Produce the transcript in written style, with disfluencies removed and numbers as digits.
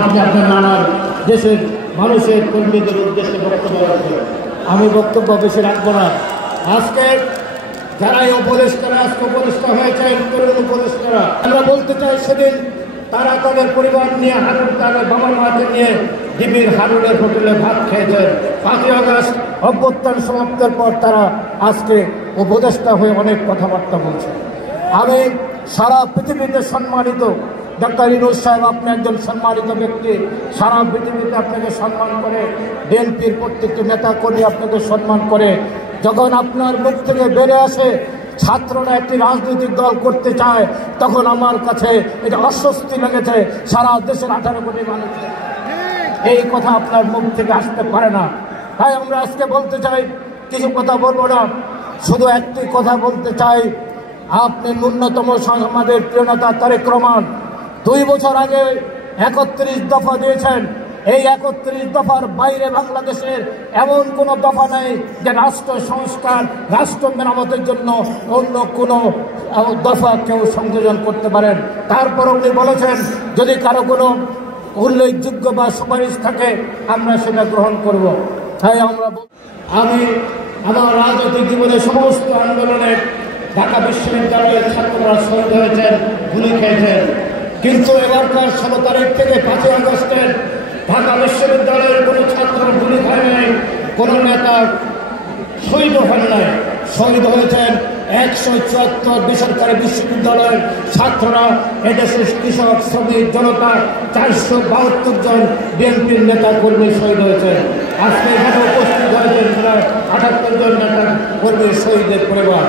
আপনি আপনার নানার দেশের মানুষের কর্মীদের উদ্দেশ্যে বক্তব্য রাখবেন। আমি বক্তব্য বেশি রাখবো না। আজকে যারা এই উপদেষ্টারা আজকে উপদেষ্টা হয়েছেন, তরুণ উপদেষ্টারা, আমরা বলতে চাই সেদিন তারা তাদের পরিবার নিয়ে হারুন তাদের বাবা মাকে নিয়ে ডিবির হারুনের হোটেলে ভাত খেয়েছেন। 5ই আগস্ট অভ্যুত্থান সমাপ্তের পর তারা আজকে উপদেষ্টা হয়ে অনেক কথাবার্তা বলছে। আমি সারা পৃথিবীতে সম্মানিত ডক্টর ইউনূস সাহেব, আপনি একজন সম্মানিত ব্যক্তি, সারা পৃথিবীতে আপনাকে সম্মান করে, বিএনপির প্রত্যেকটি নেতা কর্মী আপনাকে সম্মান করে। যখন আপনার মুখ থেকে বেড়ে আসে ছাত্ররা একটি রাজনৈতিক দল করতে চায়, তখন আমার কাছে এটা অস্বস্তি লেগেছে। সারা দেশের 18 কোটি মানুষের এই কথা আপনার মুখ থেকে আসতে পারে না। তাই আমরা আজকে বলতে চাই, কিছু কথা বলবো না, শুধু একটি কথা বলতে চাই। আপনি ন্যূনতম আমাদের প্রিয় নেতা তারেক রহমান 2 বছর আগে 31 দফা দিয়েছেন। এই 31 দফার বাইরে বাংলাদেশের এমন কোনো দফা নেই যে রাষ্ট্র সংস্কার, রাষ্ট্র মেরামতের জন্য অন্য কোনো দফা কেউ সংযোজন করতে পারেন। তারপর উনি বলেছেন যদি কারো কোনো উল্লেখযোগ্য বা সুপারিশ থাকে আমরা সেটা গ্রহণ করব। তাই আমি আমার রাজনৈতিক জীবনে সমস্ত আন্দোলনে ঢাকা বিশ্ববিদ্যালয়ের ছাত্ররা শহীদ হয়েছেন, গুলি খেয়েছেন, কিন্তু এবারকার 16 তারিখ থেকে 5ই আগস্টের ঢাকা বিশ্ববিদ্যালয়ের কোনো ছাত্র গুলি খায় নাই, কোনো নেতা শহীদ হন নাই। শহীদ হয়েছেন 174 বেসরকারি বিশ্ববিদ্যালয়ের ছাত্ররা, এদেশের কৃষক, শ্রমিক, জনতা, 472 জন বিএনপির নেতা কর্মী শহীদ হয়েছেন। আজকে এখানে উপস্থিত হয়েছেন 78 জন নেতা কর্মী শহীদের পরিবার।